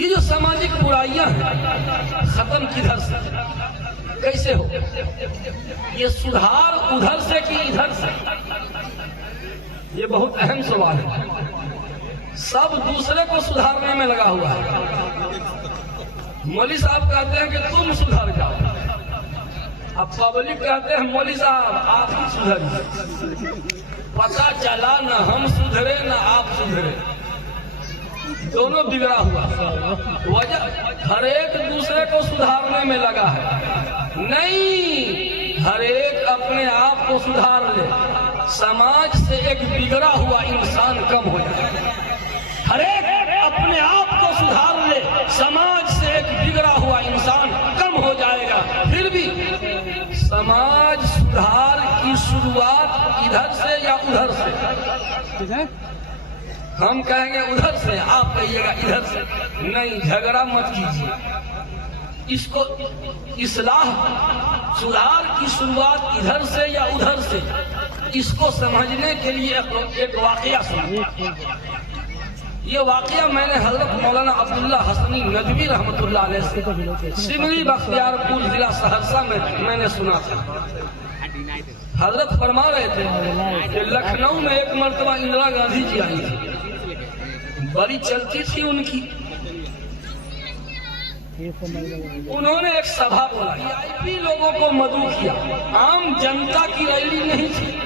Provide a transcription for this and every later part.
ये जो सामाजिक बुराइयां हैं खत्म किधर से, कैसे हो? ये सुधार उधर से कि इधर से, ये बहुत अहम सवाल है। सब दूसरे को सुधारने में लगा हुआ है। मौली साहब कहते हैं कि तुम सुधर जाओ, अब पब्लिक कहते हैं मौली साहब आप ही सुधरिए। पता चला न हम सुधरे न आप सुधरे, दोनों बिगड़ा हुआ। वजह हर एक दूसरे को सुधारने में लगा है। नहीं, हर एक अपने आप को सुधार ले, समाज से एक बिगड़ा हुआ इंसान कम हो जाए। हर एक अपने आप को सुधार ले, समाज से एक बिगड़ा हुआ इंसान कम हो जाएगा। फिर भी समाज सुधार की शुरुआत इधर से या उधर से? हम कहेंगे उधर से, आप कहिएगा इधर से। नहीं, झगड़ा मत कीजिए। इसको इस्लाह सुधार की शुरुआत इधर से या उधर से, इसको समझने के लिए एक वाकया सुना। ये वाकया मैंने हजरत मौलाना अब्दुल्ला हसनी नदवी रहमतुल्लाह अलैह से सिमरी बख्तियारपुर जिला सहरसा में मैंने सुना था। हजरत फरमा रहे थे कि लखनऊ में एक मर्तबा इंदिरा गांधी जी आई थी, बड़ी चलती थी उनकी। उन्होंने एक सभा बुलाई, वीआईपी लोगों को मदऊ किया, आम जनता की रैली नहीं थी।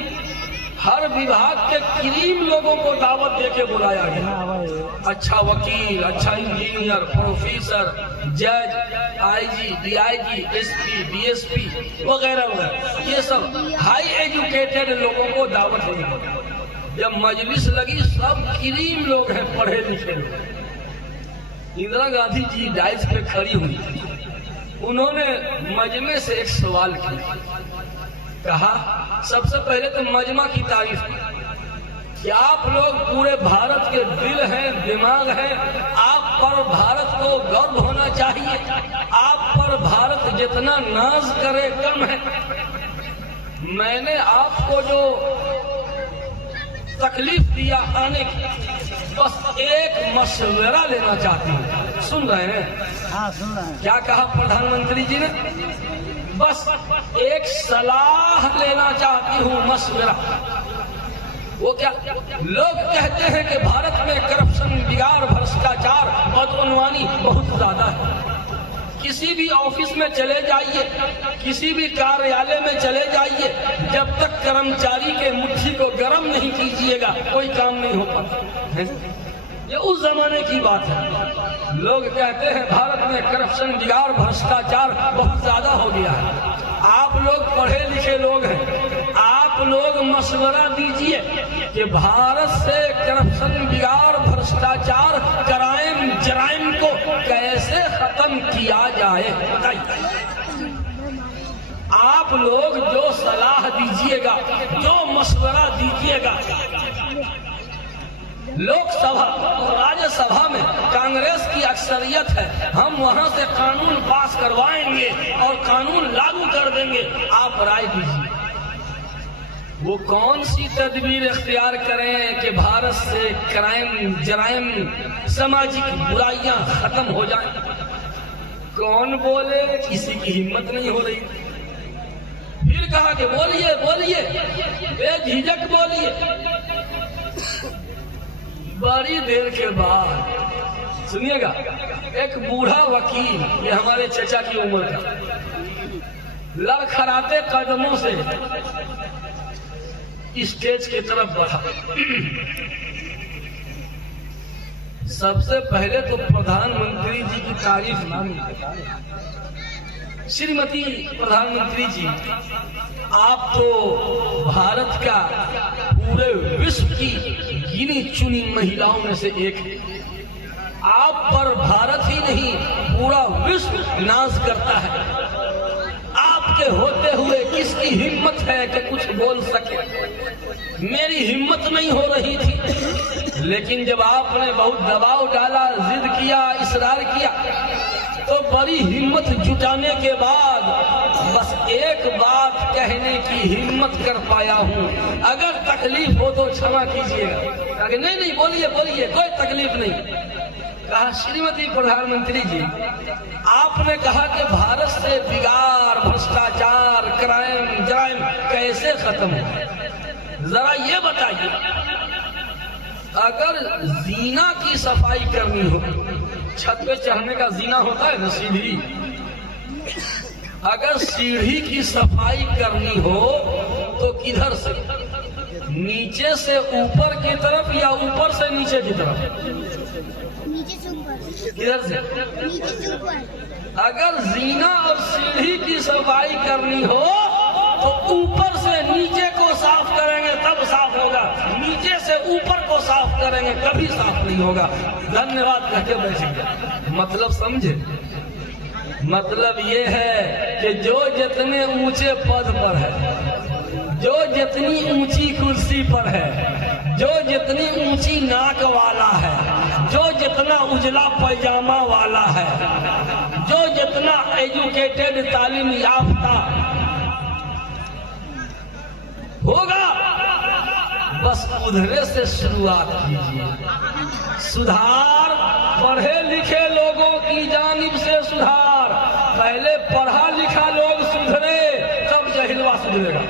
हर विभाग के करीम लोगों को दावत देके बुलाया गया। अच्छा वकील, अच्छा इंजीनियर, प्रोफेसर, जज, आईजी, डीआईजी, एसपी, डीएसपी वगैरह वगैरह, ये सब हाई एजुकेटेड लोगों को दावत दी। जब मजलिस लगी, सब करीम लोग हैं, पढ़े लिखे लोग। इंदिरा गांधी जी डाइस पे खड़ी हुई, उन्होंने मजमे से एक सवाल किया। कहा सबसे पहले तो मजमा की तारीफ कि आप लोग पूरे भारत के दिल हैं, दिमाग हैं, आप पर भारत को गर्व होना चाहिए, आप पर भारत जितना नाज करे कम है। मैंने आपको जो तकलीफ दिया आने की, बस एक मशवरा लेना चाहती हूँ। सुन रहे हैं? हाँ सुन रहे हैं। क्या कहा प्रधानमंत्री जी ने? बस एक सलाह लेना चाहती हूँ, मशवरा। वो क्या? लोग कहते हैं कि भारत में करप्शन, बिगाड़, भ्रष्टाचार, बदअनवानी बहुत ज्यादा है। किसी भी ऑफिस में चले जाइए, किसी भी कार्यालय में चले जाइए, जब तक कर्मचारी के मुट्ठी को गर्म नहीं कीजिएगा कोई काम नहीं हो पाता। ये उस जमाने की बात है। लोग कहते हैं भारत में करप्शन, बिगाड़, भ्रष्टाचार बहुत ज्यादा हो गया है। आप लोग पढ़े लिखे लोग हैं, आप लोग मशवरा दीजिए कि भारत से करप्शन, बिगाड़, भ्रष्टाचार, क्राइम, जराइम को कैसे खत्म किया जाए। आप लोग जो सलाह दीजिएगा, जो मशवरा दीजिएगा, लोकसभा और राज्यसभा में कांग्रेस की अक्सरियत है, हम वहां से कानून पास करवाएंगे और कानून लागू कर देंगे। आप राय दीजिए, वो कौन सी तदबीर इख्तियार करें कि भारत से क्राइम, जराइम, सामाजिक बुराइयां खत्म हो जाएं? कौन बोले? किसी की हिम्मत नहीं हो रही। फिर कहा कि बोलिए बोलिए, बेझिझक बोलिए। बड़ी देर के बाद सुनिएगा, एक बूढ़ा वकील, ये हमारे चचा की उम्र का, लड़खड़ाते कदमों से स्टेज की तरफ बढ़ा। सबसे पहले तो प्रधानमंत्री जी की तारीफ मांगी। श्रीमती प्रधानमंत्री जी, आप तो भारत का पूरे विश्व की गिनी चुनी महिलाओं में से एक है। आप पर भारत ही नहीं पूरा विश्व नाज करता है। आपके होते हुए किसकी हिम्मत है कि कुछ बोल सके? मेरी हिम्मत नहीं हो रही थी, लेकिन जब आपने बहुत दबाव डाला, जिद किया, इसरार किया, तो बड़ी हिम्मत जुटाने के बाद बस एक बात कहने की हिम्मत कर पाया हूँ। अगर तकलीफ हो तो क्षमा कीजिएगा। नहीं नहीं, बोलिए बोलिए, कोई तकलीफ नहीं। कहा श्रीमती प्रधानमंत्री जी, आपने कहा कि भारत से बिगाड़, भ्रष्टाचार, क्राइम, जराइम कैसे खत्म हो? जरा ये बताइए, अगर जीना की सफाई करनी हो, छत पे चढ़ने का जीना होता है ना, सीढ़ी, अगर सीढ़ी की सफाई करनी हो तो किधर से? नीचे से ऊपर की तरफ या ऊपर से नीचे की तरफ? नीचे से ऊपर। किधर से? नीचे से ऊपर। अगर जीना और सीढ़ी की सफाई करनी हो तो ऊपर से नीचे को साफ करेंगे तब साफ होगा, नीचे से ऊपर को साफ करेंगे कभी साफ नहीं होगा। धन्यवाद कहते बैठेंगे। मतलब समझे? मतलब ये है कि जो जितने ऊंचे पद पर है, जो जितनी ऊंची कुर्सी पर है, जो जितनी ऊंची नाक वाला है, जो जितना उजला पैजामा वाला है, जो जितना एजुकेटेड, तालीम याफ्ता होगा, बस उधरे से शुरुआत कीजिए। सुधार पढ़े लिखे लोगों की जानिब से सुधार। पहले पढ़ा लिखा लोग सुधरे तब जहिलवा सुधरेगा।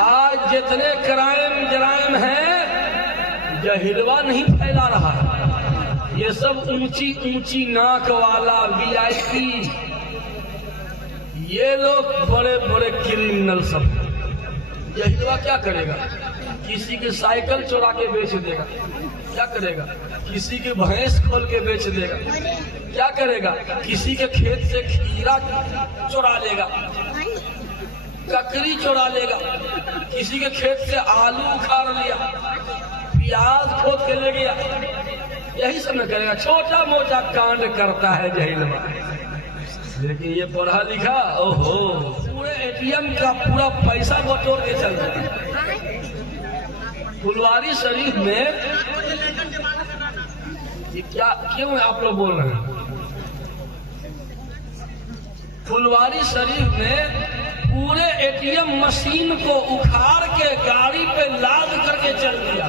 आज जितने क्राइम जराइम हैं, जहिलवा नहीं फैला रहा है। ये सब ऊंची ऊंची नाक वाला VIP, ये लोग बड़े बड़े क्रिमिनल सब। जहिलवा क्या करेगा? किसी की साइकिल चुरा के बेच देगा। क्या करेगा? किसी की भैंस खोल के बेच देगा। क्या करेगा? किसी के खेत से खीरा चुरा लेगा, ककड़ी चुरा लेगा, किसी के खेत से आलू उखाड़ लिया, प्याज खोद के ले गया। यही सब न करेगा, छोटा मोटा कांड करता है जहिलवा। लेकिन ये पढ़ा लिखा, ओहो, पूरे ATM का पूरा पैसा बटोर के चल रहा है। फुलवारी शरीफ में ये क्या, क्यों आप लोग बोल रहे हैं? फुलवारी शरीफ में पूरे ATM मशीन को उखाड़ के गाड़ी पे लाद करके चल दिया।